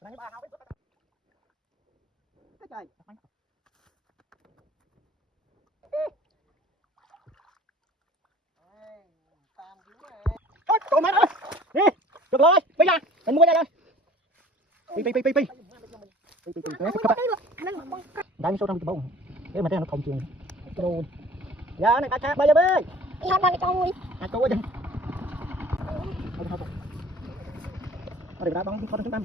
Cô mẹ ơi, đi, được rồi, bây giờ mình mua đây rồi. Pi. Đang số trong cái bông, cái mà đây nó không chịu. Rồi, giờ này cá bơi bơi. Đi học đang cho người. Cô ơi, thôi. Ở đây đã bóng con chúng ta.